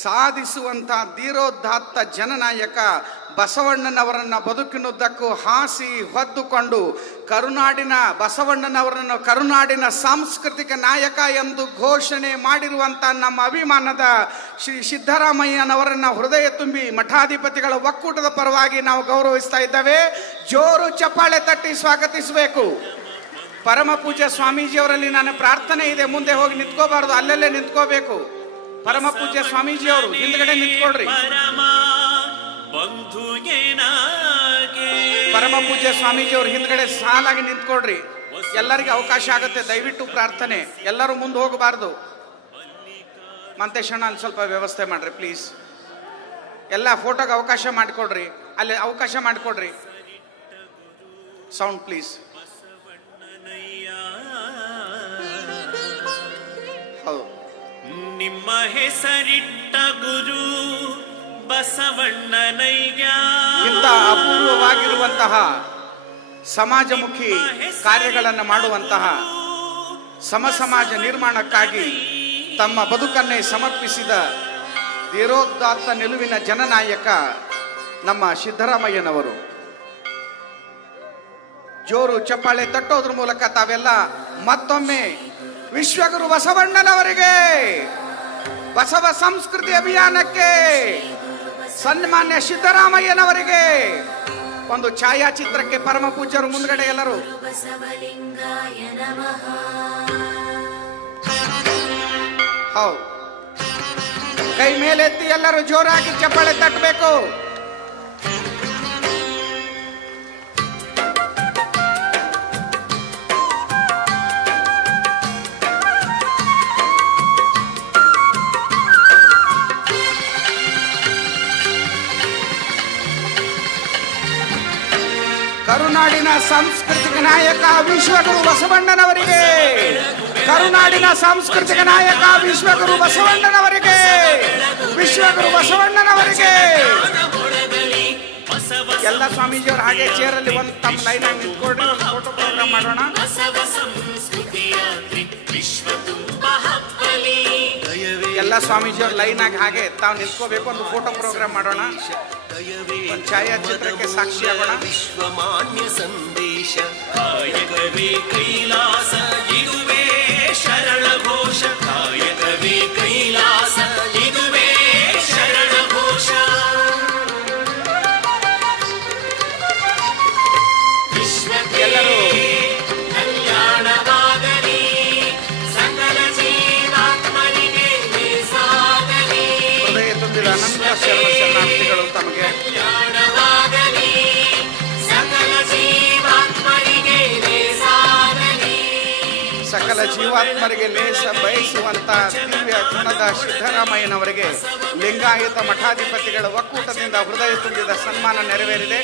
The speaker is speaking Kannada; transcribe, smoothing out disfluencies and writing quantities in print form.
ಸಾಧಿಸುವಂಥ ಧೀರೋದಾತ್ತ ಜನನಾಯಕ ಬಸವಣ್ಣನವರನ್ನು ಬದುಕಿನುದ್ದಕ್ಕೂ ಹಾಸಿ ಹೊದ್ದುಕೊಂಡು ಬಸವಣ್ಣನವರನ್ನು ಕರುನಾಡಿನ ಸಾಂಸ್ಕೃತಿಕ ನಾಯಕ ಎಂದು ಘೋಷಣೆ ಮಾಡಿರುವಂಥ ನಮ್ಮ ಅಭಿಮಾನದ ಶ್ರೀ ಸಿದ್ದರಾಮಯ್ಯನವರನ್ನು ಹೃದಯ ತುಂಬಿ ಮಠಾಧಿಪತಿಗಳ ಒಕ್ಕೂಟದ ಪರವಾಗಿ ನಾವು ಗೌರವಿಸ್ತಾ ಇದ್ದೇವೆ. ಜೋರು ಚಪ್ಪಾಳೆ ತಟ್ಟಿ ಸ್ವಾಗತಿಸಬೇಕು. ಪರಮ ಪೂಜ್ಯ ಸ್ವಾಮೀಜಿಯವರಲ್ಲಿ ನನ್ನ ಪ್ರಾರ್ಥನೆ ಇದೆ, ಮುಂದೆ ಹೋಗಿ ನಿಂತ್ಕೋಬಾರ್ದು, ಅಲ್ಲಲ್ಲೇ ನಿಂತ್ಕೋಬೇಕು. ಪರಮ ಪೂಜ್ಯ ಸ್ವಾಮೀಜಿಯವರು ಹಿಂದ್ಗಡೆ ನಿಂತ್ಕೊಳ್ರಿ. ಪರಮ ಪೂಜ್ಯ ಸ್ವಾಮೀಜಿಯವರು ಹಿಂದ್ಗಡೆ ಸಾಲಾಗಿ ನಿಂತ್ಕೊಳ್ರಿ. ಎಲ್ಲರಿಗೂ ಅವಕಾಶ ಆಗುತ್ತೆ, ದಯವಿಟ್ಟು ಪ್ರಾರ್ಥನೆ. ಎಲ್ಲರೂ ಮುಂದೆ ಹೋಗಬಾರ್ದು. ಮಂತೇಶಣ್ಣ ಅಲ್ಲಿ ಸ್ವಲ್ಪ ವ್ಯವಸ್ಥೆ ಮಾಡ್ರಿ ಪ್ಲೀಸ್. ಎಲ್ಲ ಫೋಟೋಗೆ ಅವಕಾಶ ಮಾಡಿಕೊಡ್ರಿ, ಅಲ್ಲಿ ಅವಕಾಶ ಮಾಡಿಕೊಡ್ರಿ. Sound please. ಹೌದು, ನಿಮ್ಮ ಹೆಸರಿಟ್ಟ ಗುರು ಬಸವಣ್ಣನಯ್ಯ. ಇಂಥ ಅಪೂರ್ವವಾಗಿರುವಂತಹ ಸಮಾಜಮುಖಿ ಕಾರ್ಯಗಳನ್ನು ಮಾಡುವಂತಹ ಸಮಾಜ ನಿರ್ಮಾಣಕ್ಕಾಗಿ ತಮ್ಮ ಬದುಕನ್ನೇ ಸಮರ್ಪಿಸಿದ ಧೀರೋದಾತ್ತ ನಿಲುವಿನ ಜನನಾಯಕ ನಮ್ಮ ಸಿದ್ದರಾಮಯ್ಯನವರು. ಜೋರು ಚಪ್ಪಾಳೆ ತಟ್ಟೋದ್ರ ಮೂಲಕ ತಾವೆಲ್ಲ ಮತ್ತೊಮ್ಮೆ ವಿಶ್ವಗುರು ಬಸವಣ್ಣನವರಿಗೆ, ಬಸವ ಸಂಸ್ಕೃತಿ ಅಭಿಯಾನಕ್ಕೆ, ಸನ್ಮಾನ್ಯ ಸಿದ್ದರಾಮಯ್ಯನವರಿಗೆ ಒಂದು ಛಾಯಾಚಿತ್ರಕ್ಕೆ ಪರಮ ಪೂಜ್ಯರು ಮುಂದ್ಗಡೆ ಎಲ್ಲರೂ ಹೌದು ಕೈ ಮೇಲೆತ್ತಿ ಎಲ್ಲರೂ ಜೋರಾಗಿ ಚಪ್ಪಾಳೆ ತಟ್ಟಬೇಕು. ಕರುನಾಡಿನ ಸಾಂಸ್ಕೃತಿಕ ನಾಯಕ ವಿಶ್ವಗುರು ಬಸವಣ್ಣನವರಿಗೆ, ಕರುನಾಡಿನ ಸಾಂಸ್ಕೃತಿಕ ನಾಯಕ ವಿಶ್ವಗುರು ಬಸವಣ್ಣನವರಿಗೆ, ವಿಶ್ವಗುರು ಬಸವಣ್ಣನವರಿಗೆ. ಎಲ್ಲ ಸ್ವಾಮೀಜಿಯವರು ಹಾಗೆ ಚೇರಲ್ಲಿ ಒಂದು ತಮ್ಮ ಲೈನ್ ಆಗಿ ನಿಂತ್ಕೊಳ್ರಿ, ಒಂದು ಫೋಟೋ ಪ್ರೋಗ್ರಾಮ್ ಮಾಡೋಣ. ಎಲ್ಲ ಸ್ವಾಮೀಜಿಯವ್ರ ಲೈನ್ ಆಗಿ ಹಾಗೆ ತಾವು ನಿಂತ್ಕೋಬೇಕು, ಒಂದು ಫೋಟೋ ಪ್ರೋಗ್ರಾಮ್ ಮಾಡೋಣ, ಒಂದು ಛಾಯಾಚಿತ್ರಕ್ಕೆ ಸಾಕ್ಷಿಯಾಗೋಣ. ವಿಶ್ವಮಾನ್ಯ ಸಂದೇಶ ಕಾಯಕವೇ ಕೈಲಾಸ, ಇದುವೇ ಶರಣ ಘೋಷ. ಕಾಯಕವೇ ಕೈಲಾಸ, ಇದುವೇ ಶರಣ ಘೋಷ. ಎಲ್ಲರೂ ಕಲ್ಯಾಣವಾಗಲಿ, ಸಕಲ ಜೀವಾತ್ಮನಿಗೆ ಸಾಗಲಿ. ಹೃದಯ ತುಂಬಿದ ಅನಂತ ಶರಣ ಶರಣಾರ್ಥಿಗಳು ತಮಗೆ. ಕಲ್ಯಾಣವಾಗಲಿ, ಸಕಲ ಜೀವಾತ್ಮನಿಗೆ ಸಾಗಲಿ. ಸಕಲ ಜೀವಾತ್ಮರಿಗೆ ಲೇಸ ಬಯಸುವಂತ ದಿವ್ಯ ಗುಣದ ಸಿದ್ದರಾಮಯ್ಯನವರಿಗೆ ಲಿಂಗಾಯತ ಮಠಾಧಿಪತಿಗಳ ಒಕ್ಕೂಟದಿಂದ ಹೃದಯ ತುಂಬಿದ ಸನ್ಮಾನ ನೆರವೇರಿದೆ.